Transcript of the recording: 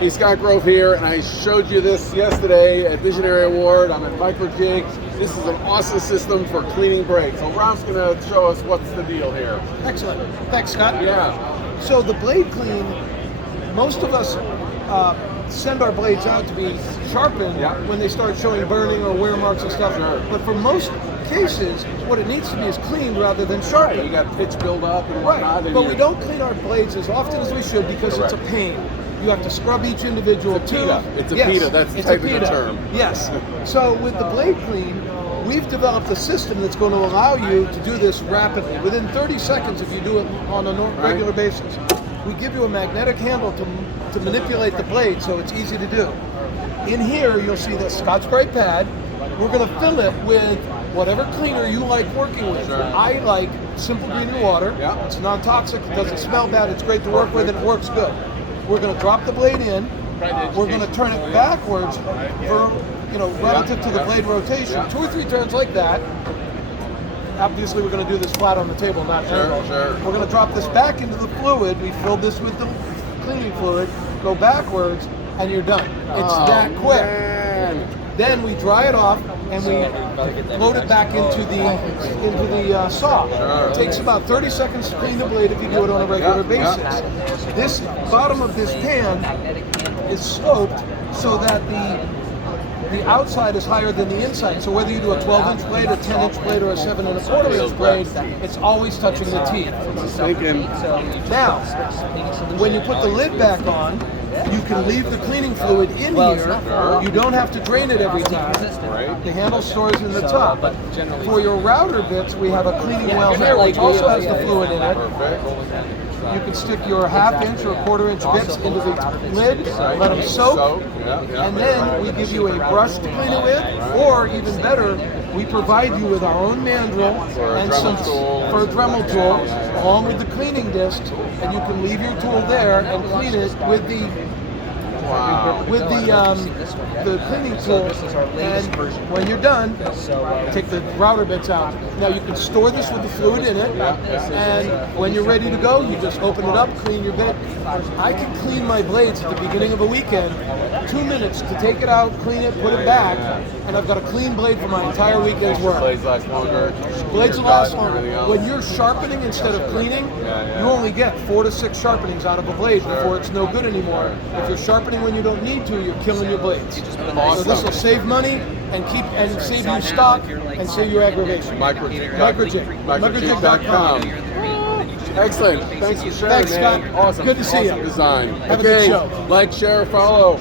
Hey, Scott Grove here, and I showed you this yesterday at Visionary Award. I'm at Microjig. This is an awesome system for cleaning brakes. So Ralph's going to show us what's the deal here. Excellent. Thanks, Scott. Yeah. So the blade clean, most of us send our blades out to be sharpened when they start showing burning or wear marks and stuff. Sure. But for most cases, what it needs to be is cleaned rather than sharpened. You got pitch buildup and whatnot. Right, but we don't clean our blades as often as we should because it's a pain. You have to scrub each individual tooth. It's a PETA, that's the technical term. Yes. So with the blade clean, we've developed a system that's going to allow you to do this rapidly. Within 30 seconds if you do it on a regular basis. We give you a magnetic handle to manipulate the blade so it's easy to do. In here you'll see the Scotch Brite pad. We're going to fill it with whatever cleaner you like working with. Sure. I like Simple Green and Water. Yeah. It's non-toxic, it doesn't smell bad, it's great to work with, and it works good. We're going to drop the blade in. We're going to turn it backwards for, relative to the blade rotation. 2 or 3 turns like that. Obviously, we're going to do this flat on the table, not angled. Sure. We're going to drop this back into the fluid. We fill this with the cleaning fluid, go backwards, and you're done. It's that quick. Man. Then we dry it off and we load it back into the saw. Sure. It takes about 30 seconds to clean the blade if you do it on a regular basis. This bottom of this pan is sloped so that the outside is higher than the inside. So whether you do a 12-inch blade, a 10-inch blade, or a 7 1/4-inch blade, it's always touching the teeth. Now, when you put the lid back on, you can leave the cleaning fluid in here. You don't have to drain it every time. The handle stores in the top. For your router bits, we have a cleaning well here, which also has the fluid in it. You can stick your 1/2 inch or 1/4 inch bits into the lid, let them soak, and then we give you a brush to clean it with, or even better, we provide you with our own mandrel and for a Dremel tool, along with the cleaning disc, and you can leave your tool there and clean it with the cleaning tool. And when you're done, take the router bits out. Now you can store this with the fluid in it, and when you're ready to go, you just open it up, clean your bit. I can clean my blades at the beginning of a weekend, 2 minutes to take it out, clean it, put it back, and I've got a clean blade for my entire weekend's work. Blades last longer. Blades will last longer. When you're sharpening instead of cleaning, you only get 4 to 6 sharpenings out of a blade before it's no good anymore. If you're sharpening when you don't need to, you're killing your blades. So this will save money and save you stock and save you aggravation. Microjig. Microjig.com. Excellent. Thanks for sharing, Thanks, Scott. man. Awesome. Good to see you. Design. Have a good show. Like, share, follow.